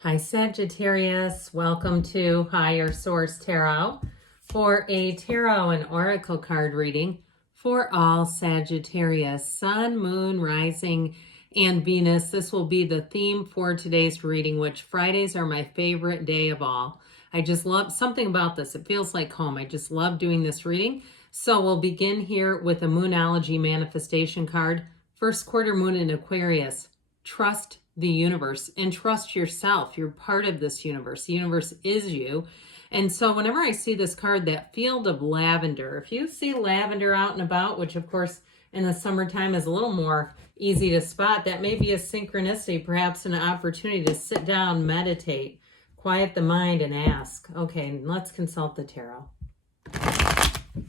Hi Sagittarius, welcome to Higher Source Tarot for a tarot and oracle card reading for all Sagittarius, Sun, Moon, Rising, and Venus. This will be the theme for today's reading, which Fridays are my favorite day of all. I just love something about this. It feels like home. I just love doing this reading. So we'll begin here with a Moonology manifestation card. First quarter moon in Aquarius. Trust the universe and trust yourself. You're part of this universe. The universe is you. And so whenever I see this card, that field of lavender, if you see lavender out and about, which of course in the summertime is a little more easy to spot, that may be a synchronicity, perhaps an opportunity to sit down, meditate, quiet the mind, and ask. Okay, let's consult the tarot.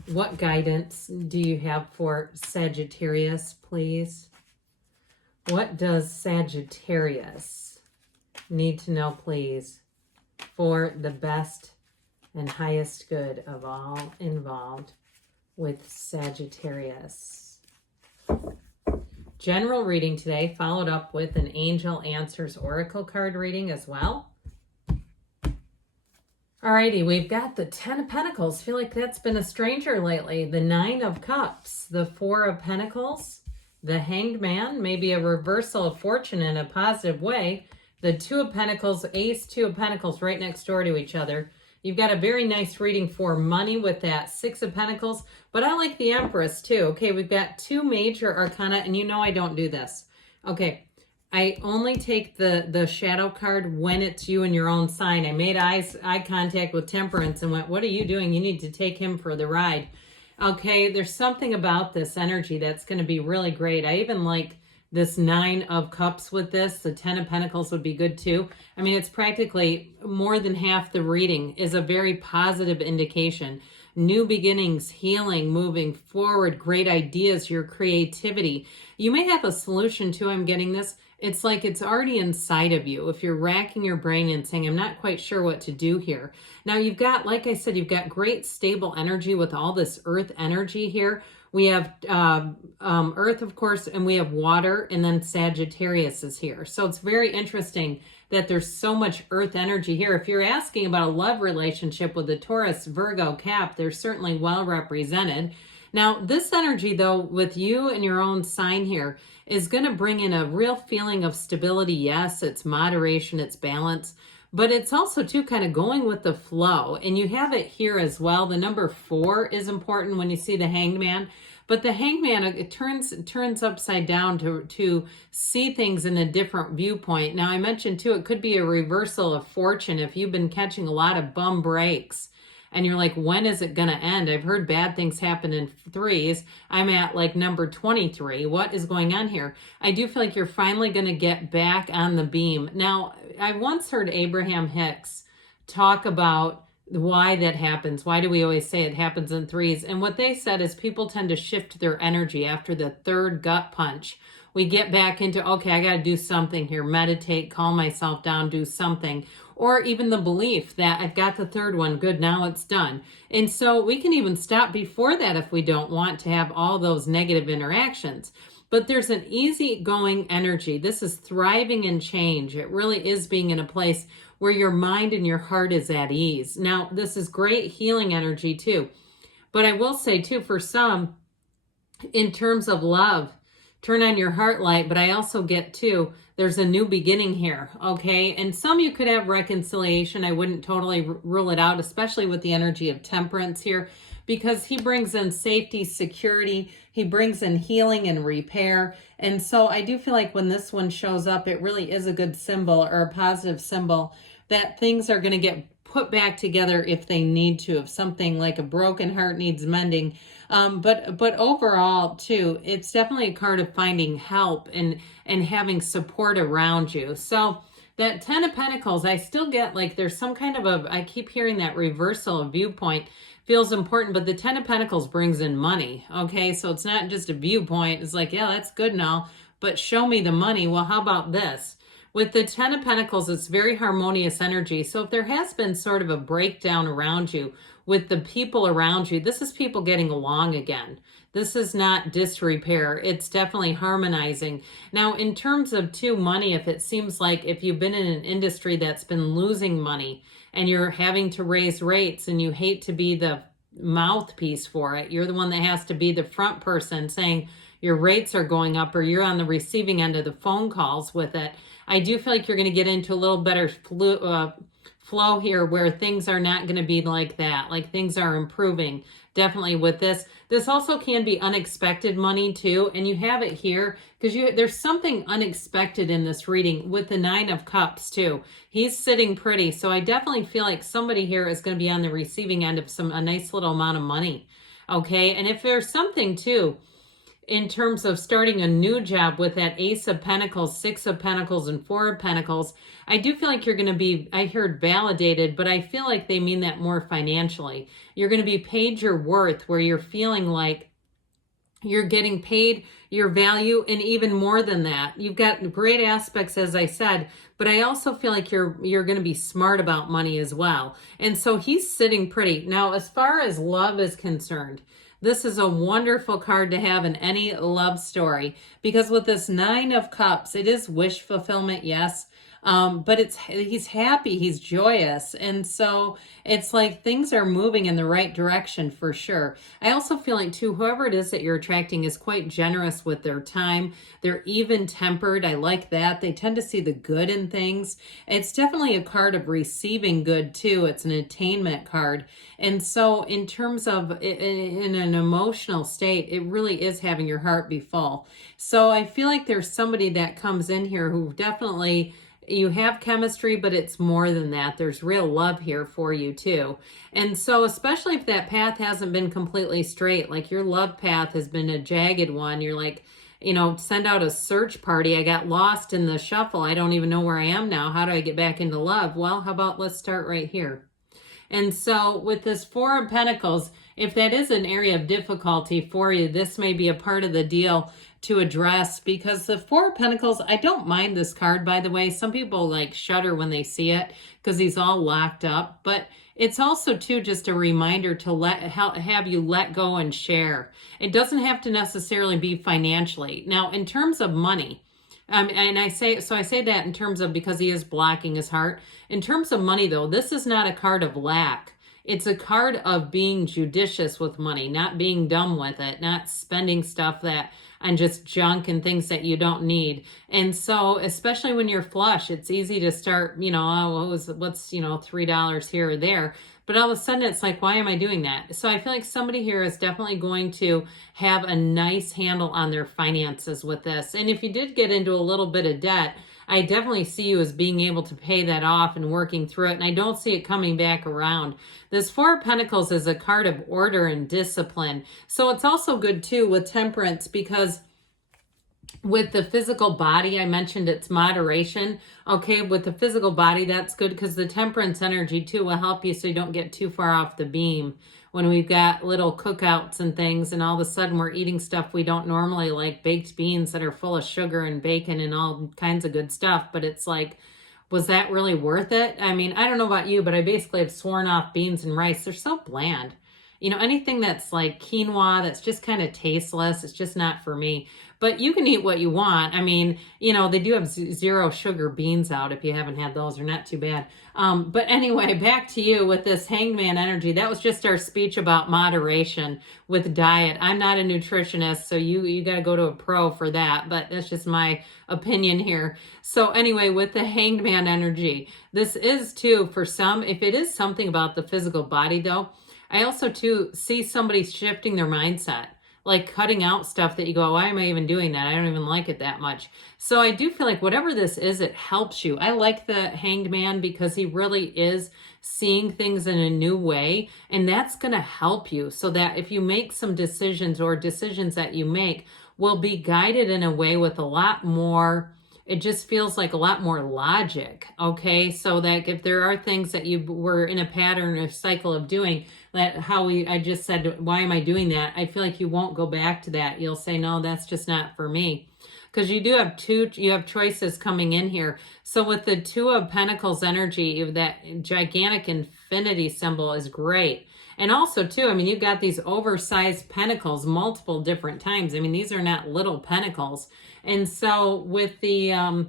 What guidance do you have for Sagittarius, please? What does Sagittarius need to know, please, for the best and highest good of all involved with Sagittarius? General reading today, followed up with an Angel Answers Oracle card reading as well. Alrighty, we've got the Ten of Pentacles. Feel like that's been a stranger lately. The Nine of Cups, the Four of Pentacles, the Hanged Man, maybe a reversal of fortune in a positive way. The Two of Pentacles, Ace, Two of Pentacles right next door to each other. You've got a very nice reading for money with that Six of Pentacles, but I like the Empress too. Okay, we've got two major arcana, and you know I don't do this. Okay, I only take the shadow card when it's you in your own sign. I made eye contact with Temperance and went, what are you doing? You need to take him for the ride. Okay, there's something about this energy that's going to be really great. I even like this Nine of Cups with this. The Ten of Pentacles would be good too. I mean, it's practically more than half the reading is a very positive indication. New beginnings, healing, moving forward, great ideas, your creativity. You may have a solution too. I'm getting this. It's like it's already inside of you. If you're racking your brain and saying, I'm not quite sure what to do here. Now you've got, like I said, you've got great stable energy with all this earth energy here. We have earth, of course, and we have water, and then Sagittarius is here. So it's very interesting that there's so much earth energy here. If you're asking about a love relationship with the Taurus, Virgo, Cap, they're certainly well represented. Now, this energy, though, with you and your own sign here, is going to bring in a real feeling of stability. Yes, it's moderation, it's balance, but it's also, too, kind of going with the flow. And you have it here as well. The number 4 is important when you see the Hanged Man. But the Hanged Man, it turns upside down to see things in a different viewpoint. Now, I mentioned, too, it could be a reversal of fortune if you've been catching a lot of bum breaks. And you're like, when is it going to end? I've heard bad things happen in threes. I'm at like number 23. What is going on here? I do feel like you're finally going to get back on the beam. Now, I once heard Abraham Hicks talk about why that happens. Why do we always say it happens in threes? And what they said is people tend to shift their energy after the third gut punch. We get back into, okay, I got to do something here, meditate, calm myself down, do something. Or even the belief that I've got the third one, good, now it's done. And so we can even stop before that if we don't want to have all those negative interactions. But there's an easygoing energy. This is thriving in change. It really is being in a place where your mind and your heart is at ease. Now, this is great healing energy too. But I will say too, for some, in terms of love, turn on your heart light, but I also get too, there's a new beginning here, okay? And some you could have reconciliation. I wouldn't totally rule it out, especially with the energy of Temperance here, because he brings in safety, security, he brings in healing and repair. And so I do feel like when this one shows up, it really is a good symbol or a positive symbol that things are going to get put back together if they need to, if something like a broken heart needs mending. But overall, too, it's definitely a card of finding help and having support around you. So that Ten of Pentacles, I still get like there's some kind of I keep hearing that reversal of viewpoint feels important, but the Ten of Pentacles brings in money, okay? So it's not just a viewpoint. It's like, yeah, that's good and all, but show me the money. Well, how about this? With the Ten of Pentacles, it's very harmonious energy. So if there has been sort of a breakdown around you with the people around you, this is people getting along again. This is not disrepair. It's definitely harmonizing. Now, in terms of money, if it seems like if you've been in an industry that's been losing money and you're having to raise rates and you hate to be the mouthpiece for it, you're the one that has to be the front person saying your rates are going up, or you're on the receiving end of the phone calls with it. I do feel like you're going to get into a little better flow here where things are not going to be like that. Like things are improving definitely with this. This also can be unexpected money too. And you have it here because there's something unexpected in this reading with the 9 of Cups too. He's sitting pretty. So I definitely feel like somebody here is going to be on the receiving end of a nice little amount of money. Okay. And if there's something too, in terms of starting a new job with that Ace of Pentacles, 6 of Pentacles, and 4 of Pentacles, I do feel like you're going to be, I heard validated, but I feel like they mean that more financially. You're going to be paid your worth, where you're feeling like you're getting paid your value, and even more than that. You've got great aspects, as I said, but I also feel like you're going to be smart about money as well. And so he's sitting pretty. Now, as far as love is concerned, this is a wonderful card to have in any love story, because with this 9 of Cups, it is wish fulfillment, yes, but he's happy, he's joyous, and so it's like things are moving in the right direction for sure. I also feel like too, whoever it is that you're attracting is quite generous with their time. They're even-tempered. I like that. They tend to see the good in things. It's definitely a card of receiving good too. It's an attainment card. And so in terms of in an emotional state, it really is having your heart be full. So I feel like there's somebody that comes in here who definitely, you have chemistry, but it's more than that. There's real love here for you too. And so especially if that path hasn't been completely straight, like your love path has been a jagged one, you're like, you know, send out a search party. I got lost in the shuffle. I don't even know where I am now. How do I get back into love? Well, how about let's start right here. And so with this 4 of Pentacles, if that is an area of difficulty for you, this may be a part of the deal to address, because the 4 of Pentacles, I don't mind this card, by the way. Some people like shudder when they see it because he's all locked up, but it's also too just a reminder to have you let go and share. It doesn't have to necessarily be financially. Now, in terms of money, and I say that in terms of, because he is blocking his heart. In terms of money though, this is not a card of lack. It's a card of being judicious with money, not being dumb with it, not spending stuff on just junk and things that you don't need. And so, especially when you're flush, it's easy to start, you know, oh, what's, you know, $3 here or there. But all of a sudden it's like, why am I doing that? So I feel like somebody here is definitely going to have a nice handle on their finances with this. And if you did get into a little bit of debt, I definitely see you as being able to pay that off and working through it. And I don't see it coming back around. This 4 of Pentacles is a card of order and discipline. So it's also good too with Temperance, because with the physical body, I mentioned it's moderation. Okay, with the physical body, that's good, because the Temperance energy too will help you so you don't get too far off the beam when we've got little cookouts and things, and all of a sudden we're eating stuff we don't normally, like baked beans that are full of sugar and bacon and all kinds of good stuff. But it's like, was that really worth it? I mean, I don't know about you, but I basically have sworn off beans and rice. They're so bland. You know, anything that's like quinoa, that's just kind of tasteless, it's just not for me. But you can eat what you want. I mean, you know, they do have 0 sugar beans out. If you haven't had those, they're not too bad. But anyway, back to you with this Hangman energy. That was just our speech about moderation with diet. I'm not a nutritionist, so you got to go to a pro for that. But that's just my opinion here. So anyway, with the Hanged Man energy, this is too, for some, if it is something about the physical body though, I also too see somebody shifting their mindset, like cutting out stuff that you go, why am I even doing that? I don't even like it that much. So I do feel like whatever this is, it helps you. I like the Hanged Man because he really is seeing things in a new way, and that's going to help you so that if you make some decisions, or decisions that you make will be guided in a way with a lot more, it just feels like a lot more logic, okay? So that if there are things that you were in a pattern or cycle of doing, that I just said, why am I doing that? I feel like you won't go back to that. You'll say, no, that's just not for me. because you do have you have choices coming in here. So with the Two of Pentacles energy, that gigantic infinity symbol is great. And also too, I mean, you've got these oversized pentacles multiple different times. I mean, these are not little pentacles. And so with the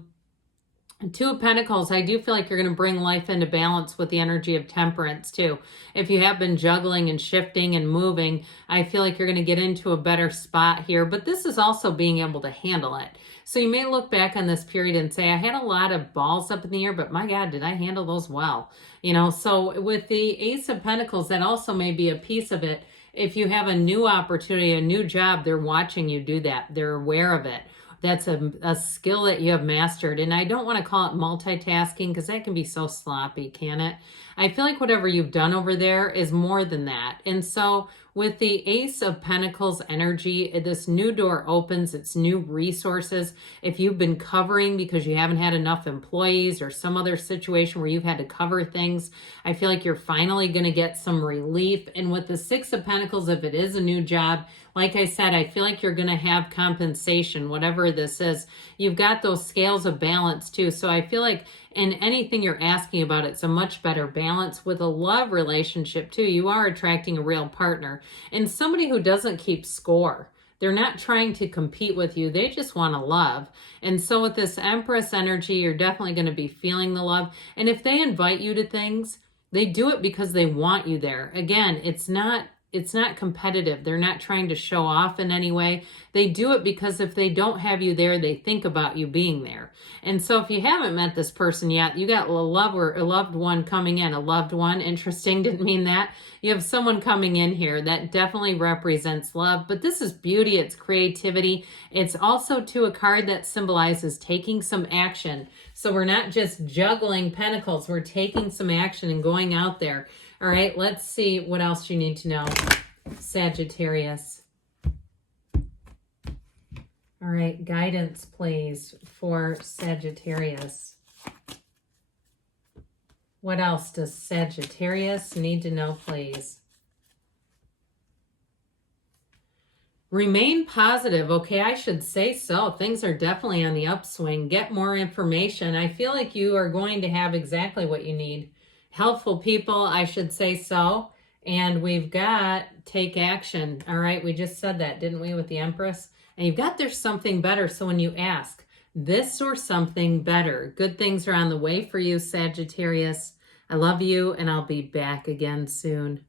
Two of Pentacles, I do feel like you're going to bring life into balance with the energy of Temperance too. If you have been juggling and shifting and moving, I feel like you're going to get into a better spot here. But this is also being able to handle it. So you may look back on this period and say, I had a lot of balls up in the air, but my God, did I handle those well? You know, so with the Ace of Pentacles, that also may be a piece of it. If you have a new opportunity, a new job, they're watching you do that. They're aware of it. That's a skill that you have mastered. And I don't want to call it multitasking because that can be so sloppy, can it? I feel like whatever you've done over there is more than that. And so with the Ace of Pentacles energy, this new door opens, it's new resources. If you've been covering because you haven't had enough employees or some other situation where you've had to cover things, I feel like you're finally going to get some relief. And with the Six of Pentacles, if it is a new job, like I said, I feel like you're going to have compensation, whatever this is. You've got those scales of balance too. So I feel like in anything you're asking about, it's a much better balance. With a love relationship too, you are attracting a real partner and somebody who doesn't keep score. They're not trying to compete with you. They just want to love. And so with this Empress energy, you're definitely going to be feeling the love. And if they invite you to things, they do it because they want you there. Again, it's not competitive. They're not trying to show off in any way. They do it because if they don't have you there, they think about you being there. And so if you haven't met this person yet, you got a loved one coming in. A loved one, interesting, didn't mean that. You have someone coming in here that definitely represents love, but this is beauty, it's creativity. It's also to a card that symbolizes taking some action. So we're not just juggling pentacles, we're taking some action and going out there. All right, let's see what else you need to know, Sagittarius. All right, guidance, please, for Sagittarius. What else does Sagittarius need to know, please? Remain positive. Okay, I should say so. Things are definitely on the upswing. Get more information. I feel like you are going to have exactly what you need. Helpful people, I should say so. And we've got take action. All right, we just said that, didn't we, with the Empress? And you've got there's something better. So when you ask this or something better, good things are on the way for you, Sagittarius. I love you, and I'll be back again soon.